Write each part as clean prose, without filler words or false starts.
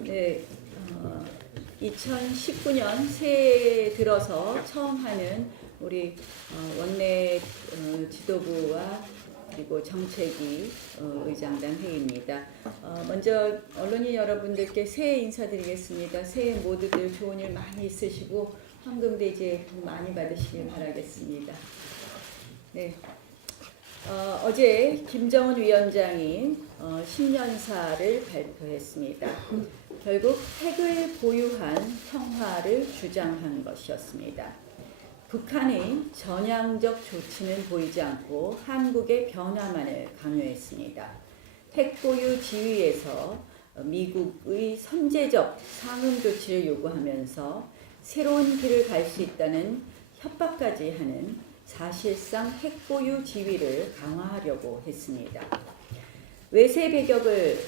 네, 2019년 새해 들어서 처음 하는 우리 원내 지도부와 그리고 정책위 의장단 회의입니다. 먼저 언론인 여러분들께 새해 인사드리겠습니다. 새해 모두들 좋은 일 많이 있으시고 황금대제 많이 받으시길 바라겠습니다. 네. 어제 김정은 위원장이 신년사를 발표했습니다. 결국 핵을 보유한 평화를 주장한 것이었습니다. 북한의 전향적 조치는 보이지 않고 한국의 변화만을 강요했습니다. 핵 보유 지위에서 미국의 선제적 상응 조치를 요구하면서 새로운 길을 갈 수 있다는 협박까지 하는 사실상 핵 보유 지위를 강화하려고 했습니다. 외세 배격을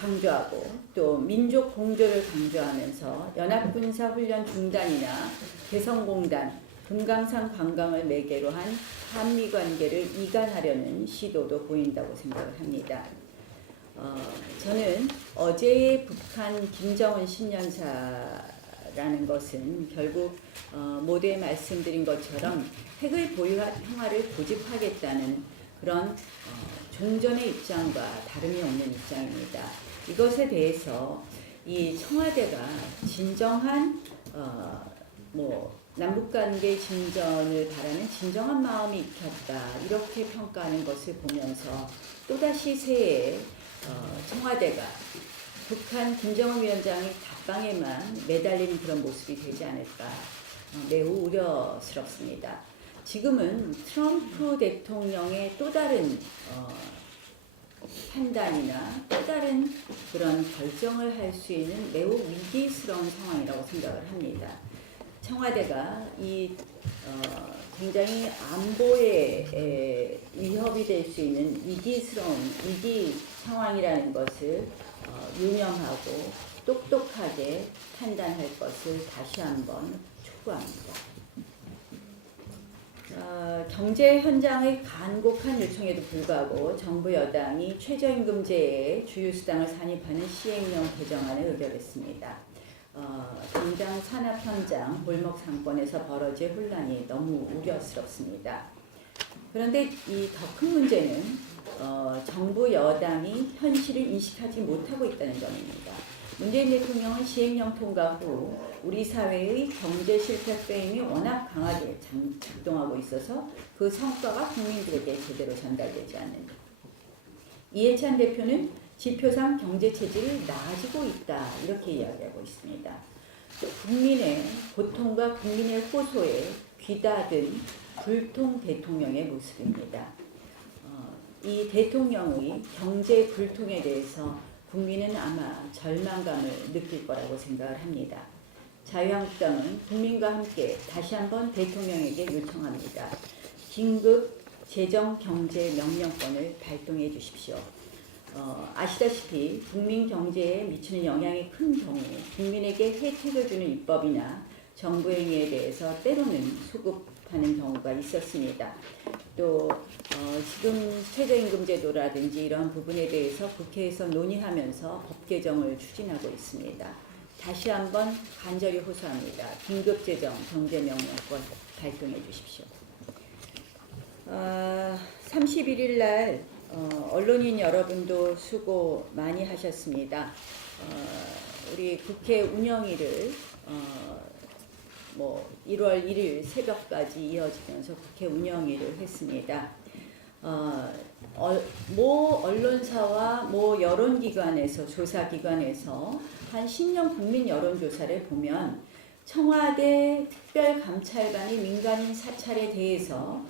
강조하고 또 민족 공조를 강조하면서 연합군사훈련 중단이나 개성공단, 금강산 관광을 매개로 한 한미 관계를 이간하려는 시도도 보인다고 생각을 합니다. 저는 어제의 북한 김정은 신년사라는 것은 결국 모두에 말씀드린 것처럼 핵을 보유한 평화를 고집하겠다는 그런 종전의 입장과 다름이 없는 입장입니다. 이것에 대해서 이 청와대가 진정한 남북관계 진전을 바라는 진정한 마음이 익혔다 이렇게 평가하는 것을 보면서 또다시 새해에 청와대가 북한 김정은 위원장의 답방에만 매달리는 그런 모습이 되지 않을까 매우 우려스럽습니다. 지금은 트럼프 대통령의 또 다른 판단이나 또 다른 그런 결정을 할 수 있는 매우 위기스러운 상황이라고 생각을 합니다. 청와대가 이 굉장히 안보에 위협이 될 수 있는 위기스러운 위기 상황이라는 것을 유념하고 똑똑하게 판단할 것을 다시 한번 촉구합니다. 경제 현장의 간곡한 요청에도 불구하고 정부 여당이 최저임금제에 주유수당을 산입하는 시행령 개정안을 의결했습니다. 당장 산업 현장, 골목 상권에서 벌어질 혼란이 너무 우려스럽습니다. 그런데 이 더 큰 문제는 정부 여당이 현실을 인식하지 못하고 있다는 점입니다. 문재인 대통령은 시행령 통과 후 우리 사회의 경제 실패 프레임이 워낙 강하게 작동하고 있어서 그 성과가 국민들에게 제대로 전달되지 않는다. 이해찬 대표는 지표상 경제 체질이 나아지고 있다 이렇게 이야기하고 있습니다. 또 국민의 고통과 국민의 호소에 귀닫은 불통 대통령의 모습입니다. 이 대통령의 경제 불통에 대해서 국민은 아마 절망감을 느낄 거라고 생각을 합니다. 자유한국당은 국민과 함께 다시 한번 대통령에게 요청합니다. 긴급 재정 경제 명령권을 발동해 주십시오. 아시다시피 국민 경제에 미치는 영향이 큰 경우 국민에게 혜택을 주는 입법이나 정부 행위에 대해서 때로는 소급하는 경우가 있었습니다. 또 지금 최저임금제도라든지 이러한 부분에 대해서 국회에서 논의하면서 법 개정을 추진하고 있습니다. 다시 한번 간절히 호소합니다. 긴급재정 경제명령권 발동해 주십시오. 31일 날 언론인 여러분도 수고 많이 하셨습니다. 우리 국회 운영일을 1월 1일 새벽까지 이어지면서 국회 운영일을 했습니다. 모 언론사와 모 여론기관에서 조사기관에서 한 10년 국민 여론조사를 보면 청와대 특별감찰관이 민간인 사찰에 대해서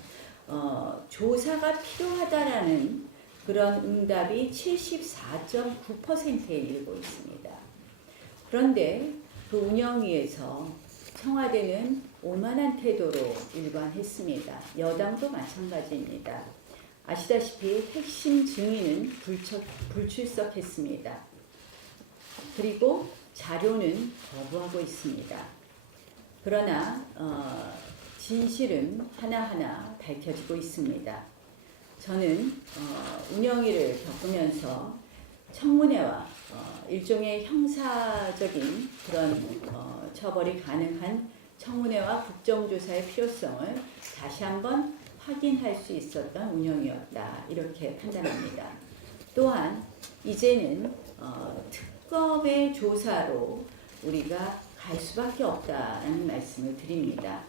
조사가 필요하다라는 그런 응답이 74.9%에 이르고 있습니다. 그런데 그 운영위에서 청와대는 오만한 태도로 일관했습니다. 여당도 마찬가지입니다. 아시다시피 핵심 증인은 불출석했습니다. 그리고 자료는 거부하고 있습니다. 그러나 진실은 하나하나 밝혀지고 있습니다. 저는 운영위를 겪으면서 청문회와 일종의 형사적인 그런 처벌이 가능한 청문회와 국정조사의 필요성을 다시 한번 확인할 수 있었던 운영이었다, 이렇게 판단합니다. 또한 이제는 특검의 조사로 우리가 갈 수밖에 없다는 말씀을 드립니다.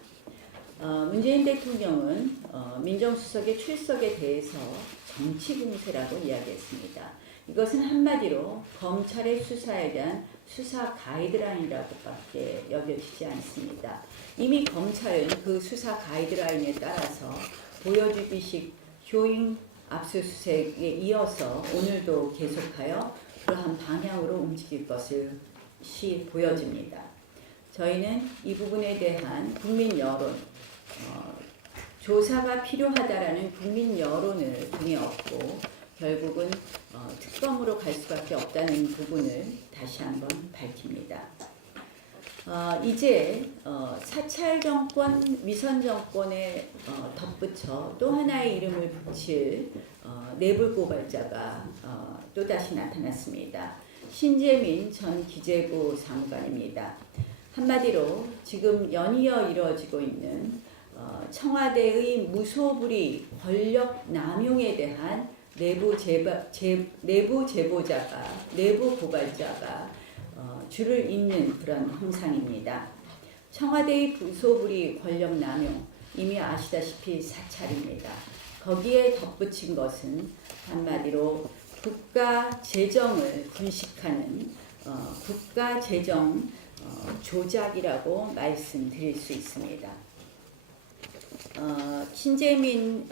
문재인 대통령은 민정수석의 출석에 대해서 정치 공세라고 이야기했습니다. 이것은 한마디로 검찰의 수사에 대한 수사 가이드라인이라고밖에 여겨지지 않습니다. 이미 검찰은 그 수사 가이드라인에 따라서 보여주기식 효인 압수수색에 이어서 오늘도 계속하여 그러한 방향으로 움직일 것이 보여집니다. 저희는 이 부분에 대한 국민 여론, 조사가 필요하다라는 국민 여론을 등에 업고 결국은 특검으로 갈 수밖에 없다는 부분을 다시 한번 밝힙니다. 이제 사찰 정권, 위선 정권에 덧붙여 또 하나의 이름을 붙일 내부 고발자가 또다시 나타났습니다. 신재민 전 기재부 사무관입니다. 한마디로 지금 연이어 이루어지고 있는 청와대의 무소불위 권력 남용에 대한 내부 제보자가, 내부 고발자가 줄을 잇는 그런 형상입니다. 청와대의 무소불위 권력 남용, 이미 아시다시피 사찰입니다. 거기에 덧붙인 것은 한마디로 국가 재정을 분식하는 국가 재정 조작이라고 말씀드릴 수 있습니다. 신재민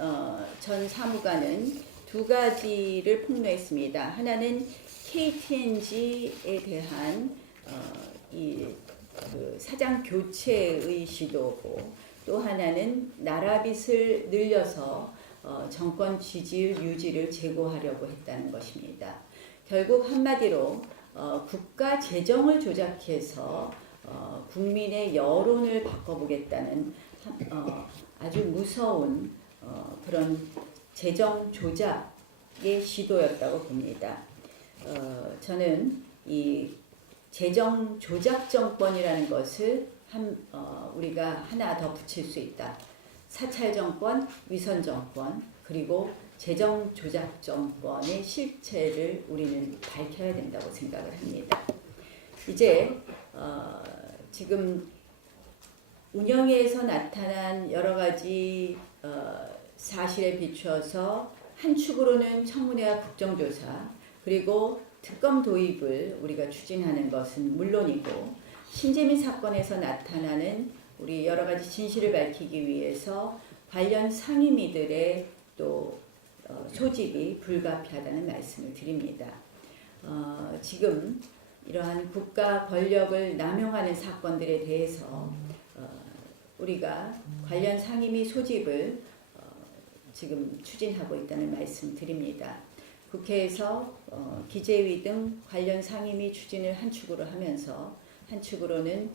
전 사무관은 두 가지를 폭로했습니다. 하나는 KTNG에 대한 그 사장 교체의 시도고, 또 하나는 나라빚을 늘려서 정권 지지율 유지를 제고하려고 했다는 것입니다. 결국 한마디로 국가 재정을 조작해서 국민의 여론을 바꿔보겠다는 아주 무서운 그런 재정 조작의 시도였다고 봅니다. 저는 이 재정 조작 정권이라는 것을 우리가 하나 더 붙일 수 있다. 사찰 정권, 위선 정권, 그리고 재정 조작 정권의 실체를 우리는 밝혀야 된다고 생각을 합니다. 이제 지금 운영위에서 나타난 여러 가지 사실에 비추어서 한 축으로는 청문회와 국정조사, 그리고 특검 도입을 우리가 추진하는 것은 물론이고, 신재민 사건에서 나타나는 우리 여러 가지 진실을 밝히기 위해서 관련 상임위들의 또 소집이 불가피하다는 말씀을 드립니다. 지금 이러한 국가 권력을 남용하는 사건들에 대해서 우리가 관련 상임위 소집을 지금 추진하고 있다는 말씀 드립니다. 국회에서 기재위 등 관련 상임위 추진을 한 축으로 하면서 한 축으로는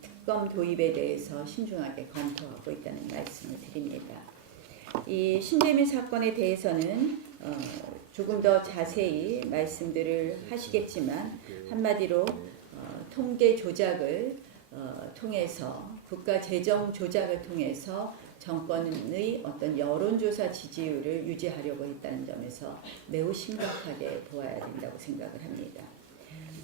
특검 도입에 대해서 신중하게 검토하고 있다는 말씀을 드립니다. 이 신재민 사건에 대해서는 조금 더 자세히 말씀들을 하시겠지만, 한마디로 통계 조작을 통해서, 국가 재정 조작을 통해서 정권의 어떤 여론조사 지지율을 유지하려고 했다는 점에서 매우 심각하게 보아야 된다고 생각을 합니다.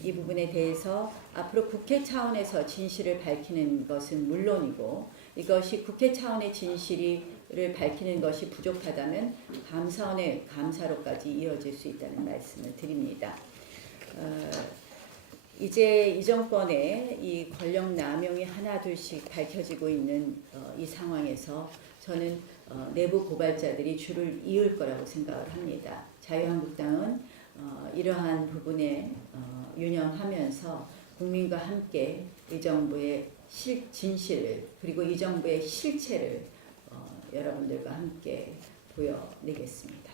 이 부분에 대해서 앞으로 국회 차원에서 진실을 밝히는 것은 물론이고, 이것이 국회 차원의 진실을 밝히는 것이 부족하다면 감사원의 감사로까지 이어질 수 있다는 말씀을 드립니다. 이제 이 정권의 이 권력 남용이 하나둘씩 밝혀지고 있는 이 상황에서 저는 내부 고발자들이 줄을 이을 거라고 생각을 합니다. 자유한국당은 이러한 부분에 유념하면서 국민과 함께 이 정부의 진실을, 그리고 이 정부의 실체를 여러분들과 함께 보여내겠습니다.